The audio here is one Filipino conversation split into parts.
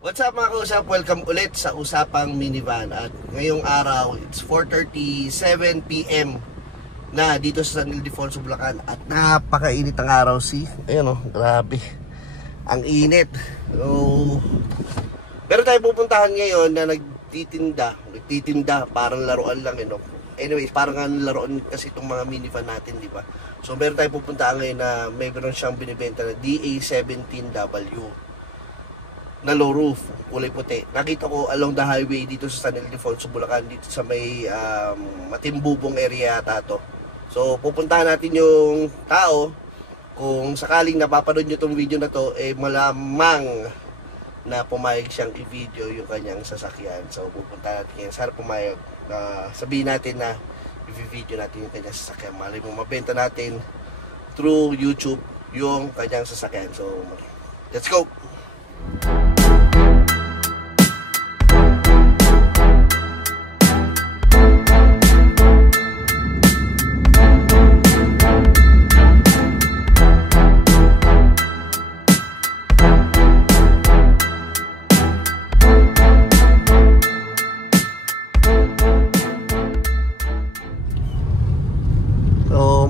What's up mga kausap? Welcome ulit sa Usapang Minivan. At ngayong araw, it's 4:37 PM na dito sa San Ildefonso, Bulacan. At napakainit ang araw, Ayan o, grabe. Ang init. So, pero tayo pupuntahan ngayon na nagtitinda, parang laruan lang, Anyways, parang laruan kasi itong mga minivan natin, di ba? So, meron tayo pupuntahan ngayon na mayroon siyang binibenta na DA17W. Na low roof, kulay puti. Nakita ko along the highway dito sa San Ildefonso, Bulacan, dito sa may Matimbubong area yata to. So pupuntahan natin yung tao. Kung sakaling napapanood nyo itong video na to, malamang na pumayag siyang i-video yung kanyang sasakyan. So pupuntahan natin kaya sana pumayag. Sabihin natin na i-video natin yung kanyang sasakyan. Malay mo mabenta natin through YouTube yung kanyang sasakyan. So let's go!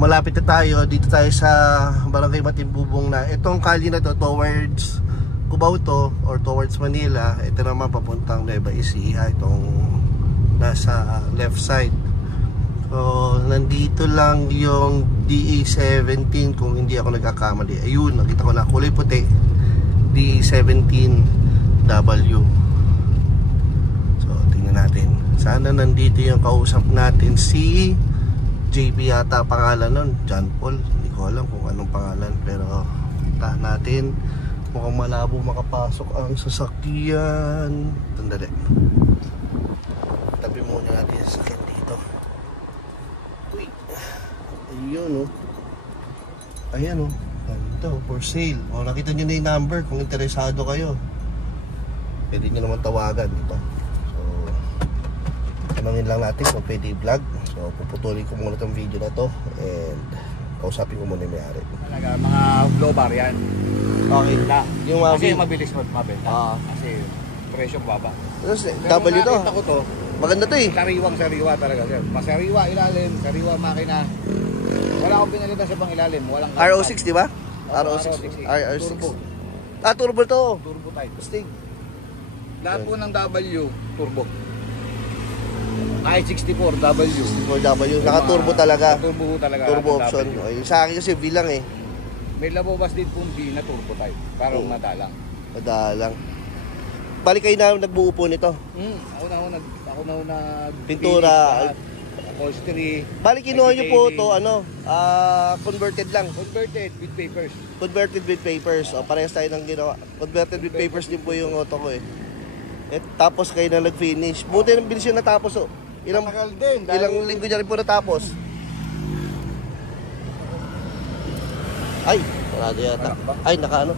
Malapit na tayo, dito tayo sa Barangay Matimbubong na. Itong kalye na to towards Cubao to, or towards Manila. Ito naman papuntang Nueva Ecija, itong nasa left side. So nandito lang yung DA17 kung hindi ako nagkakamali. Ayun, nakita ko na kulay puti, DA17W. So tingnan natin, sana nandito yung kausap natin, si JP yata pangalan nun, John Paul. Hindi ko alam kung anong pangalan, pero tahan natin. Mukhang malabo makapasok ang sasakyan. Tandali, tabi muna natin yung sasakyan dito. Uy, ayun ayan ganito, for sale. Nakita nyo na yung number kung interesado kayo. Pwede nyo naman tawagan, diba? So tanongin lang natin kung pwede i-vlog. So puputulin ko muna itong video na to and kausapin ko muna yung may-ari. Talaga, mga blow bar yan. Okay na. Yung kasi mabilis mabenta. Kasi presyo baba. W to. Ko to. Maganda to eh. Sariwang-sariwa talaga, sir. Masariwa ilalim, sariwa makina. Wala akong pinalitan sa pang ilalim. Walang RO6, di ba? RO6. RR6. Turbo. Turbo to. Turbo type. Stig. Lahat po ng W, turbo. I-64W. 64W. Naka-turbo talaga. Turbo talaga. Turbo option. Okay. Sa akin kasi V lang eh. May labobas din pong B na turbo type. Parang madalang. Madalang. Balik kayo na nagbuo po nito. Ako na nag pintura, upholstery. Balik kinuha nyo po ito, converted lang. Converted with papers. Converted with papers. O, parehas tayo ng ginawa. Converted with papers din po yung auto ko eh. Tapos kayo na nag-finish. Buti ng bilis yun natapos Ilang linggo niya rin po natapos. Ay, sarado yata. Ay, nakaano.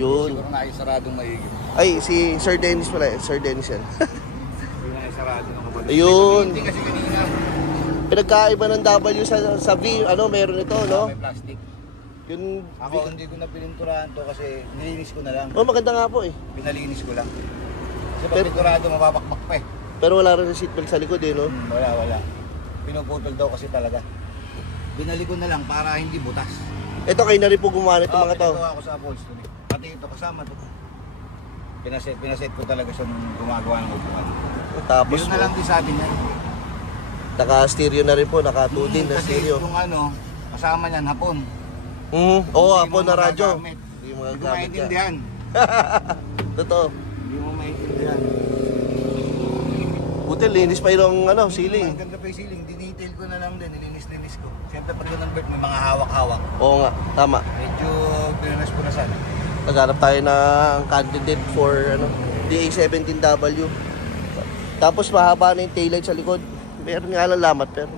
Yun. Siguro na isaradong maigi. Ay, si Sir Dennis pala. Sir Dennis yan. Yung na isarado ng kapatid. Ayun. Hindi kasi kanina. Pinagkaiba ng W sa V. Meron ito, no? May plastic. Yun, ako hindi ko na pininturahan to kasi nilinis ko na lang. Maganda nga po eh. Pinalinis ko lang. Kasi pag pinturado, mababakbak pa eh. Pero wala rin seatbelt sa likod eh, no? Wala. Pinuputol daw kasi talaga. Binalik ko na lang para hindi butas. Ito kayo na rin po gumawa nito mga to. Pinagawa ko sa upholstery. Pati ito kasama to. Pinaset ko talaga siya nung gumagawa ng upuan. Tapos na lang din sabi niya. Naka-stereo na rin po, naka-2 din na stereo. Kasi yung kasama niyan hapon. Oo, hapon na radyo. Hindi mo maintindihan. Totoo. Hindi mo maintindihan. Buti, linis pa yung ceiling. Ang ganda pa yung ceiling. Dinetail ko na lang din. Nilinis ko. Siyempre pag yung Bert, may mga hawak-hawak. Oo nga, tama. Medyo pinunas-punasan. Naghanap tayo ng candidate for DA17W. Tapos mahaba na yung taillight sa likod. Meron nga lang lamat pero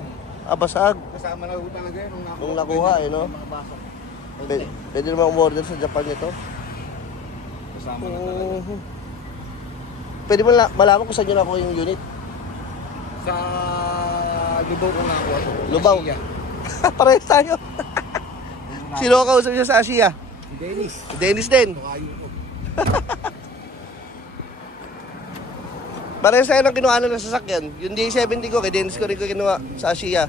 basag. Kasama na talaga yun nung nakuha no? Pwede naman umorder sa Japan nito. Kasama na talaga. Pwede mo malaman kung saan nyo nakuha yung unit? Sa Lubao ko nakuha to. Lubao? Parehas tayo. Sino ka kausap niya sa Asia? Si Dennis. Si Dennis din. Tukayo ko. Parehas tayo ng kinuha ng sasakyan. Yung D70 ko, kay Dennis ko rin ko kinuha sa Asia.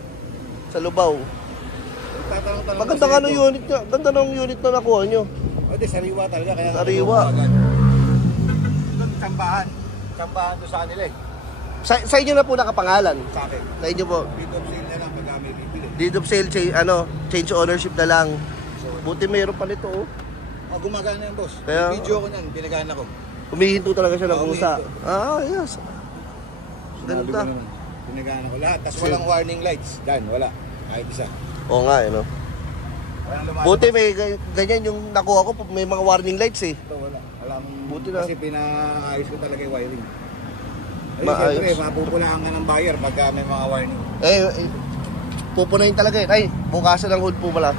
Sa Lubao. Maganda nga ng unit nyo. Ganda ng unit na nakuha nyo. O di, sariwa talaga. Kaya Sariwa. Doon, tsambahan. Tsambahan doon sa kanila eh. Sa inyo na po nakapangalan? Sa akin. Sa inyo po? Deed of sale na lang pag may bibili. Deed of sale, change ownership na lang. Buti mayroon pa nito, oh. O, gumagana yan, boss. Kaya- May video ko niyan, pinagana ko. Humihinto talaga siya ng Oo, pusa. humihinto. Ah, yes. Sinabi ko Ganda. naman, pinagana ko lahat. Tapos walang warning lights. Dan, wala. Kahit isa. Oo nga, no? Walang lumalabas. Buti may ganyan yung nakuha ko, may mga warning lights eh. Ito, wala. Alam, Buti na. Kasi pinaayos ko talaga yung wiring. Ay, Maayos. siyempre, mapupulaan ka ng buyer pag may mga warning. Pupunayin talaga eh. Ay, bukasan ng hood po pala.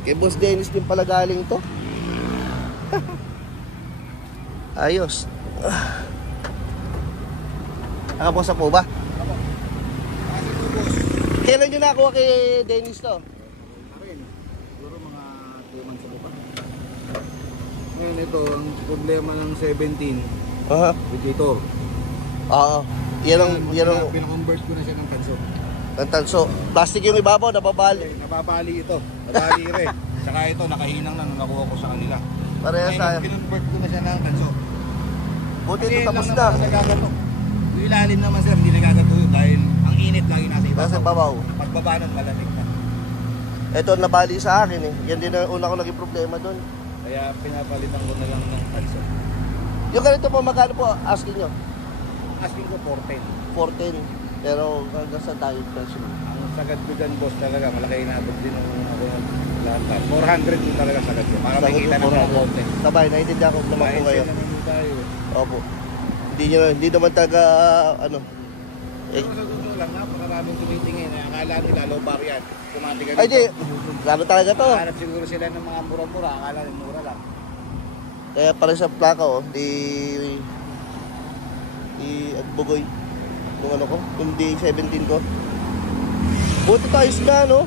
Kay Boss Dennis din pala galing to. Ayos. Nakaposa po ba? Kasi ito, boss. Kailan nyo nakuha kay Dennis to? Akin, siguro mga 2 months ago pa. Ngayon ito, ang problema ng 17, Aha. radiator. Oo. Yan ang Pinakonvert ko na siya ng tanso. tanso. Plastic yung ibabaw, nababali. Nababali ito. Nabali rin. Saka ito, nakahinang na nung nakuha ko sa kanila. Parehas tayo. Pinonvert ko na siya ng tanso. Buti Kasi ito tapos lang na. naman nagagato. Yung ilalim naman sir, hindi nagagato yun dahil ang init lagi nasa ibabaw. Nasa babaw. Pagbaba nun, malamig na. Ito nabali sa akin eh. Yan din ang una ko naging problema doon. Kaya pinapalitan ko na lang ng tanso. Yung ganito po, magkano po asking nyo? Asking ko 410. 410. Pero hanggang sa tayo presyo. Ang sagad ko dyan boss talaga, malaki inabot din ng ako ng lahat. 400 din talaga sagad ko. Para makikita ng mga konti. Sabay, naiintindihan ko naman po kayo. naman tayo. Opo. Hindi naman taga, ano. Pero sa totoo lang, napakaraming tumitingin. Akala nila low bar yan. Tumatigan Ay di, grabe talaga to. Hanap siguro sila ng mga mura-mura. Akala nila mura lang. Kaya pala sa plaka oh, di Bugoy. Yung ano ko, yung D17 ko. Buti tayo na, no?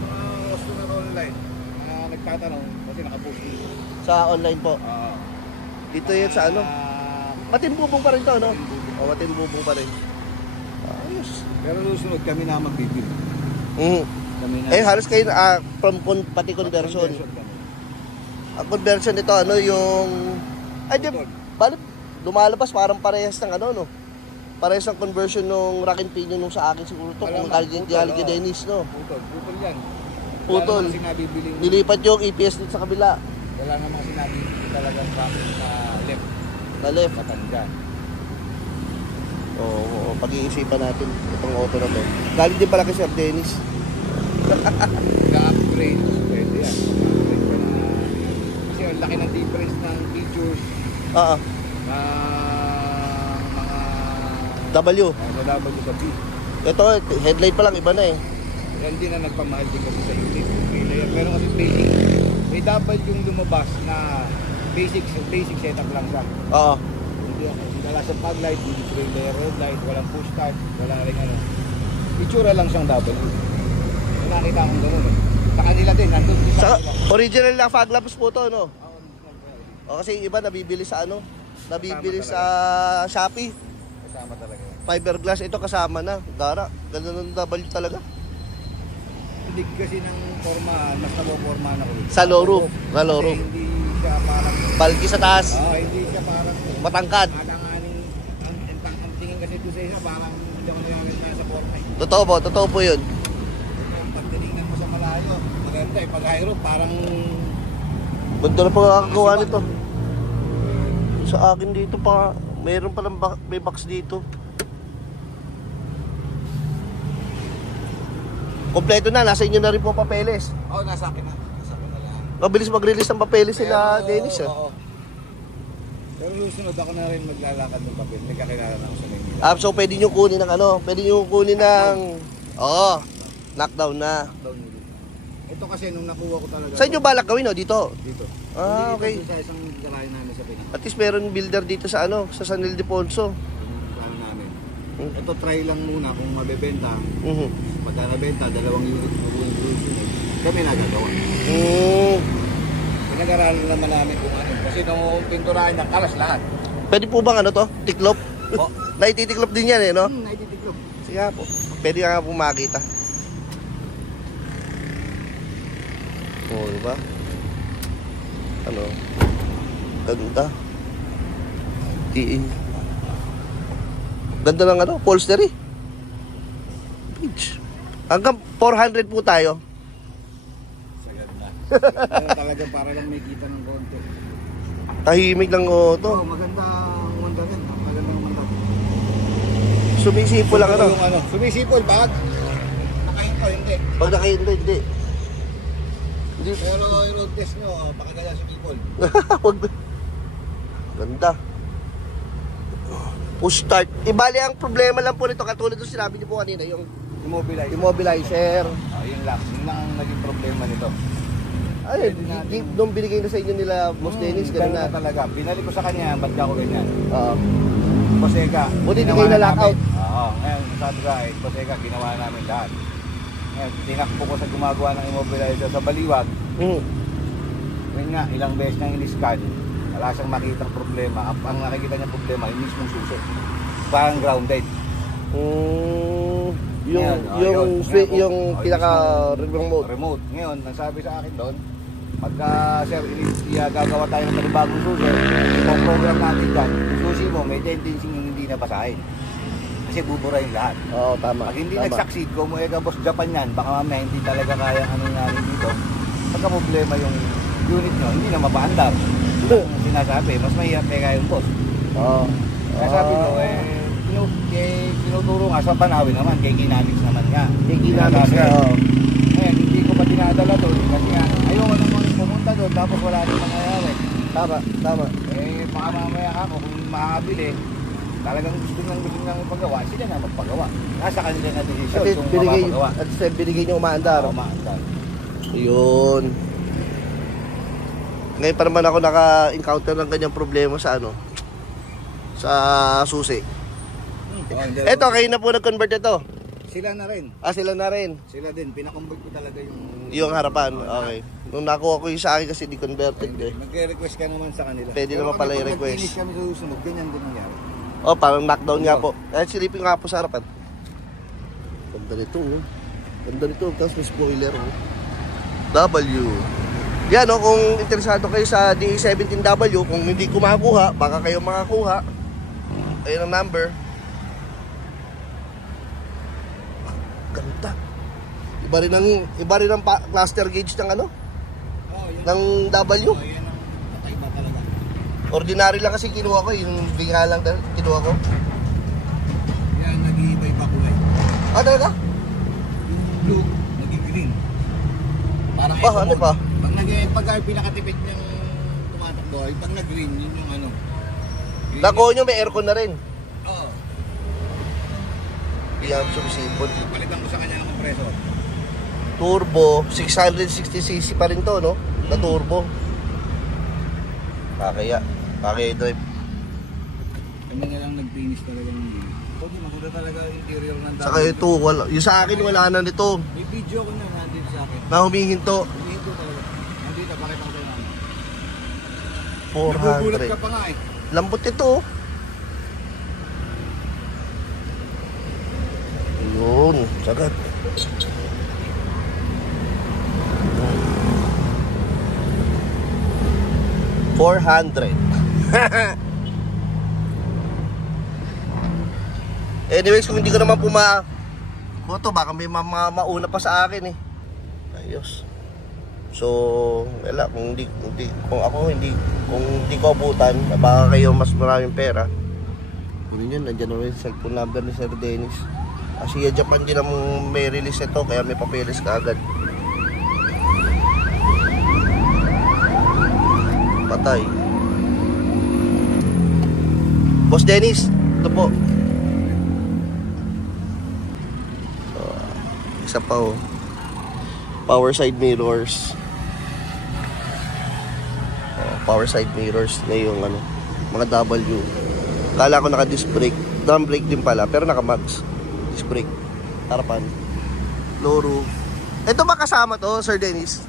Mga customer online na nagtatanong kasi nakapost dito. Sa online po. Dito yun sa ano. Matimbubong pa rin to, no? O, matimbubong pa rin. Ayos. Pero susunod kami na magbibili. Kami na. Halos kayo pati conversion. kami. Ang conversion nito, ano, yung... Ay, di, balik, lumalabas parang parehas ng ano, no? Parehas ng conversion nung rack and pinion nung sa akin siguro to. Kung galing Dennis, no? Putol yan. Putol. Wala namang sinabibiling. Nilipat yung EPS dito sa kabila. Wala namang sinabibiling talagang traffic na left. Na left. Matanda. Oo, pag-iisipan natin itong auto na to. Galing din pala kay Sir Dennis. Nag-upgrade. Pwede yan. Upgrade ka na. Kasi ang laki ng difference ng features. Oo. Mga W. sa W sa B. Ito, headlight pa lang, iba na eh. Yan din ang nagpamahal din kasi sa unit. Pero kasi basic. May dapat yung lumabas na basic setup lang siya. Oo. Hindi wala siyang fog light, hindi trailer red light, walang push start, wala rin ano. Itsura lang siyang W. Nakita akong gano'n eh. Sa kanila din, nandun din Sa, sa kanila. original na fog lamps po to, no? Oo, O, kasi yung iba nabibili sa ano? Nabibili sa Shopee. kasama talaga yan. Fiberglass, ito kasama na. Gara, ganun ng W talaga. Hindi kasi ng forma, mas napoporma na ko. Sa low roof. Sa low roof. Hindi siya parang... Palgi sa taas. hindi siya parang... Matangkad. Alanganin, ang tingin kasi ito sa isa, parang hindi ako nangyamit na sa forma. Totoo po yun. Pag tinignan mo sa malayo, maganda eh. Pag high roof, parang... Ganda na pagkakagawa nito. Sa akin dito pa, mayroon palang may box dito. Kompleto na, nasa inyo na rin po ang papeles. Oo, nasa akin na. Nasa akin na lang. Mabilis mag-release ng papeles sila, Pero, Dennis. Oo. Pero susunod ako na rin maglalakad ng papel. May kakilala na ako sa Maynila. So pwede nyo kunin ng ano, pwede nyo kunin ng... Oo, knockdown na. Down mo dito. Ito kasi nung nakuha ko talaga. Saan nyo balak gawin, no? Dito? Dito. Ah, Hindi okay. dito sa isang garahe namin sa Pinas. At least meron builder dito sa ano, sa San Ildefonso. Yung plano namin. Ito try lang muna kung mabebenta. Mhm. Pagka nabenta, 2 unit mo kung yung sunod. Kami nagagawa. Mm. Pag pinag-aralan naman namin kung ano. Kasi nung pinturahan niya, kalas lahat. Pwede po bang ano to? Tiklop? Oh. Naititiklop din yan eh, no? Naititiklop. Sige nga po. Pwede nga po makita. Oo, diba? Ano? Ganda. Ganda ng ano? Upholstery. Beach. Hanggang 400 po tayo. Sagad na. Pero talagang para lang may kita ng konti. Tahimik lang o to. Oo, magandang Honda rin. Magandang Honda. Sumisipol lang ano? Sumisipol, bakit? Nakahinto, hindi. Pag nakahinto, hindi. Pero yung road test nyo, pakagala sumipol. Wag. Ganda. Push start. Ibali ang problema lang po nito, katulad ng sinabi niyo po kanina, yung immobilizer. Yun lang ang naging problema nito. Ay, nung binigay na sa inyo nila, Boss Dennis, gano'n na. Talaga. Binalik ko sa kanya, ba't ka ako ganyan? Oo. Boss Eka. Buti hindi kayo na-lockout. Oo. Ngayon, sabi ka, Boss Eka, ginawa namin lahat. Ngayon, tinakbo ko sa gumagawa ng immobilizer sa Baliwag. Ngayon nga, ilang beses nang in-scan, wala siyang makitang problema. Ang nakikita niya problema, yung mismong susi. Parang grounded. Yung pinaka remote. Ngayon, nagsabi sa akin doon, pagka sir, gagawa tayo ng panibagong susi, kung program natin dyan, yung susi mo may tendency yung hindi nabasahin. Kasi bubura yung lahat. Oo, tama. Pag hindi nag-succeed, kung may boss Japan yan, baka mamaya hindi talaga kaya ano natin dito. Pagka problema yung unit nyo, hindi na mapaandar. Sinasabi, mas mahirap kaya yung boss. Oo. Kaya sabi ko, tinuturo nga sa Banawi naman, kay Ginamix naman nga. Kay Ginamix nga, oo. Ngayon, hindi ko pa dinadala doon kasi nga, ayaw ko naman pumunta doon tapos wala rin mangyayari. Tama. Baka mamaya ako, kung makakabili, talagang gusto nang ipagawa, sila na magpagawa. Nasa kanila na desisyon kung mapapagawa. At binigay nyo umaandar. Umaandar. Yun. Ngayon pa naman ako naka-encounter ng ganyang problema sa ano, sa susi. Eto, kayo na po nag-convert ito. Sila na rin. Sila na rin. Sila din, pinakonvert ko talaga yung harapan. Okay. Nung nakuha ko yung sa akin kasi di converted eh. Nagre-request ka naman sa kanila. Pwede naman pala i-request. Pag kami susunod, ganyan din nangyari. Parang knockdown nga po. Kahit silipin nga po sa harapan. Ganda nito. Ganda nito. Tapos may spoiler. W. Yan kung interesado kayo sa DE17W, kung hindi ko makakuha, baka kayo makakuha. Ayun ang number. Ganda. Iba rin ang cluster gauge ng ano? Ng W. Yan ang kakaiba talaga. Ordinary lang kasi kinuha ko, yung binga lang kinuha ko. Yan, nag-iiba-iba kulay. Talaga? Yung blue, nag-green. Parang ano pa? Pag pinakatipid ng tumatakbo, pag nag-green, yun yung ano. Nakuha nyo, may aircon na rin. Oo. Yan, sumisipon. Palitan ko sa kanya ng compressor. Turbo, 660cc pa rin to, no? Na turbo. Kakaya drive. Kanya na lang nag-finish talaga ng game. Pwede maganda talaga yung interior ng dami. Saka ito, yung sa akin wala na nito. May video ko na nandito sa akin. Na humihinto. Humihinto talaga. Nandito, pakita ko tayo namin. 400. Nagugulat ka pa nga eh. Lambot ito. Yun, sagat. $400. Anyways, kung hindi ko naman buto, baka may mauna pa sa akin eh. Ayos. So, wala, kung hindi ko abutan, baka kayo mas maraming pera. Yun, nandiyan naman yung cellphone number ni Sir Dennis. Kasi Japan din ang may release ito, kaya may papeles ka agad. Patay. Boss Dennis, ito po. Isa pa power side mirrors. Power side mirrors na yung mga W. Kala ko naka disc brake. Drum brake din pala, pero naka max. Disc brake. Harapan. Low roof. Ito ba kasama to, Sir Dennis?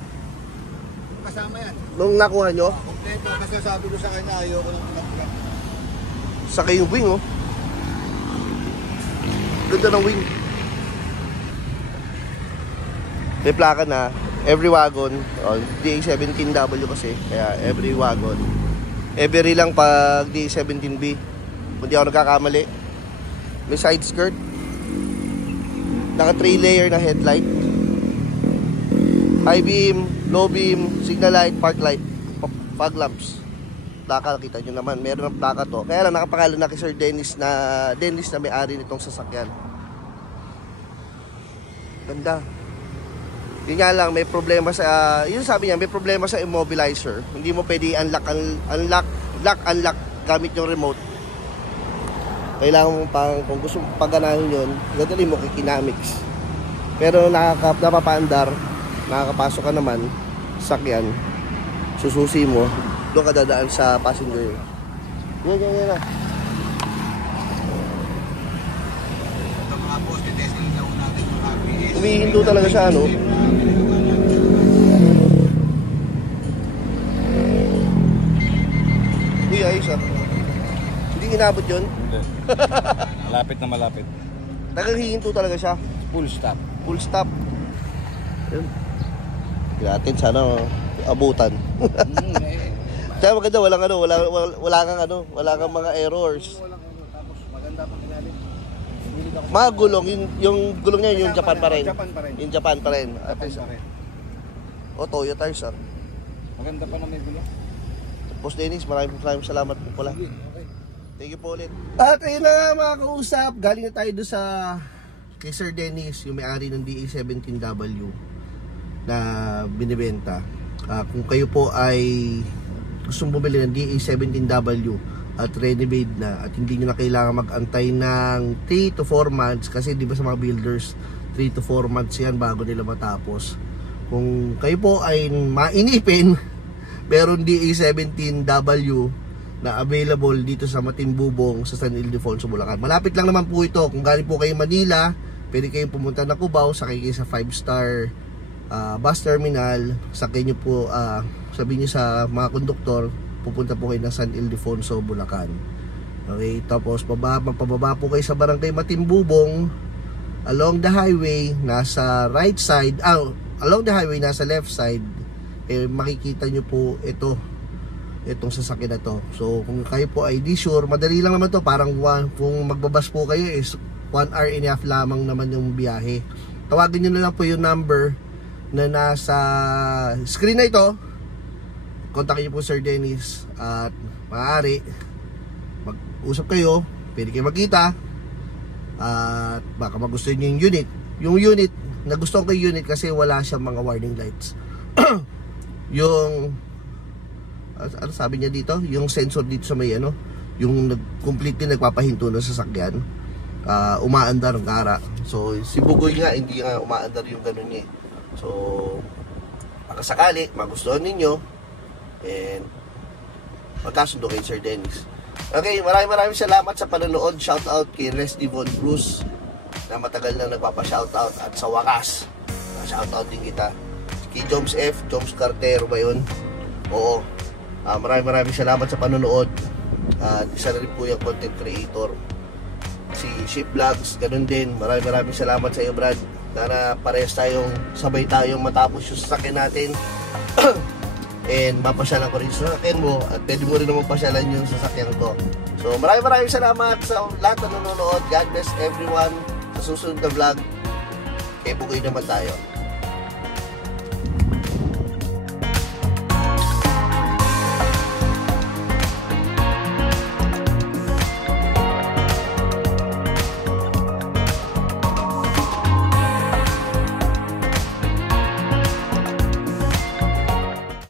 kasama yan. Nung nakuha nyo? Kompleto kasi sabi ko sa kanya, ayoko ng plug. Saka yung wing, oh. Ganda ng wing. May plaka na. Every wagon, DA17W kasi. Kaya every wagon. Every lang pag DA17B. Kung di ako nagkakamali. May side skirt. Naka 3 layer na headlight. High beam, low beam, signal light, park light, fog lamps. Plaka, kita nyo naman, meron ng plaka to. Kaya lang nakapangalan na kay Sir Dennis na may-ari nitong sasakyan. Ganda. Yun nga lang, may problema sa, yun sabi niya, may problema sa immobilizer. Hindi mo pwede unlock gamit yung remote. Kailangan mo pang, kung gusto mong paganahin yun, dadali mo kay Kinamix. Pero napapaandar, nakakapasok ka naman, sakyan, sususi mo, doon ka dadaan sa passenger. Yan na. Ito mga boss, titesting daw natin yung ABS. Umihinto talaga siya, no? Uy, ayos ah. Hindi inabot yun? Hindi. Malapit na malapit. Naghihinto talaga siya. Full stop. Full stop. Yun. Natin sana abutan. Kaya maganda, wala kang mga errors. Tapos maganda pang ilalim. Mga gulong, yung gulong niya yung Japan pa rin. Japan pa rin. Yung Japan pa rin. At least, Japan pa rin. o Toyo tires ah. Maganda pa na may gulo. Boss Dennis, maraming salamat po pala. Sige, okay. Thank you po ulit. At ayun na nga mga kausap, galing na tayo doon sa kay Sir Dennis, yung may-ari ng DA17W na binibenta. Kung kayo po ay gustong bumili ng DA17W at renovate na at hindi nyo na kailangan mag-antay ng 3 to 4 months kasi di ba sa mga builders 3 to 4 months yan bago nila matapos. Kung kayo po ay mainipin, meron DA17W na available dito sa Matimbubong sa San Ildefonso, Bulacan. Malapit lang naman po ito. Kung galing po kayo Manila, pwede kayong pumunta na Cubao, sakay kayo sa 5-star bus terminal, sakay nyo po, sabihin nyo sa mga konduktor, pupunta po kayo ng San Ildefonso, Bulacan. Okay, tapos pababa po kayo sa barangay Matimbubong, along the highway, nasa right side, along the highway, nasa left side, makikita nyo po itong sasakyan na to. So kung kayo po ay di sure, madali lang naman to, parang kung magbabas po kayo is 1 hour and a half lamang naman yung biyahe. Tawagin nyo na lang po yung number na nasa screen na ito. Kontakin nyo po Sir Dennis at maaari mag-usap kayo, pwede kayo magkita at baka magustuhan nyo yung unit. Yung unit, nagustuhan ko yung unit kasi wala siyang mga warning lights. Yung ano sabi niya dito, yung sensor dito sa may yung completely nagpapahinto ng sasakyan, umaandar ng kara. So si Bugoy nga hindi nga umaandar yung ganun niya. So baka sakali magustuhan ninyo and magkasundo kay Sir Dennis. Okay, maraming salamat sa panonood. Shout out kay Resty Von Cruz na matagal na nagpapa-shoutout at sa wakas shoutout din kita kay Joms F, Joms Cartero ba yun? Oo. Maraming salamat sa panonood. Isa na rin po yung content creator si Ship Vlogs, ganun din. Maraming salamat sa iyo Brad. Sana parehas tayong sabay tayong matapos yung sasakyan natin. And mapasyalan ko rin sa sasakyan mo at pwede mo rin naman pasyalan yung sasakyan ko. So maraming salamat sa lahat na nanonood. God bless everyone. Sa susunod na vlog, kay Bugoy naman tayo.